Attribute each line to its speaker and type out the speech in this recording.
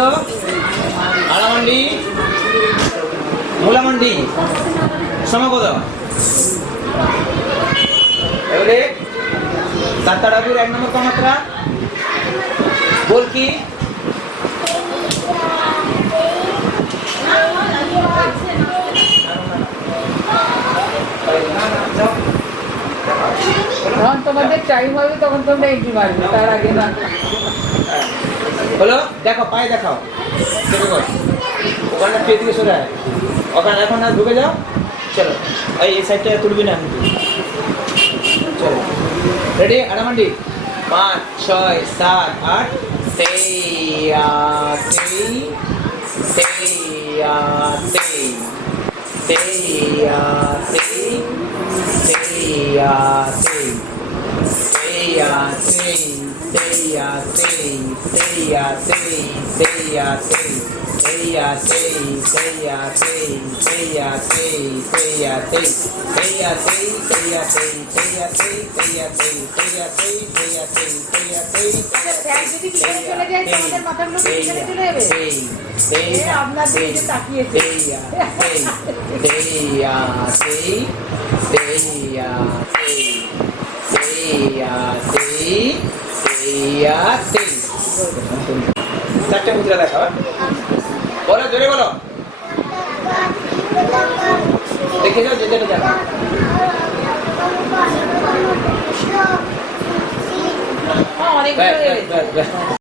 Speaker 1: বলতো আলামন্ডি মূলামন্ডি সমকদ এবারে সাতারাগুর এক নম্বর কমাত্রা বল কি?
Speaker 2: যখন তোমাদের টাইম হবে, তখন তোমরা এগিয়ে পারবে তার আগে না।
Speaker 1: হলো, দেখো, পায়ে দেখাও। ওখানে পেয়ে দিকে সরে ওখানে এখন আর ঢুকে যাও। চলো, এই সাইডটা তুলবি না চলো। রেডি আরামান্ডি পাঁচ, ছয়, সাত, আট। তেইয়া, তেই তেইয়া তেই। তেইয়া তেই তেইয়া, তেই। teia, tem, teia, tem, teia, tem, teia, tem. Teia, tem, teia, tem, teia, tem, teia, tem. Teia, tem, teia, tem, teia, tem, teia, tem,
Speaker 2: teia, tem, teia, tem, teia, tem. Teia, teia, teia, teia, teia.
Speaker 1: তেই চারটে মুদ্রা দেখাও হ্যাঁ? বলো জোরে বলো। দেখে যাও যেতে দেখো
Speaker 2: অনেক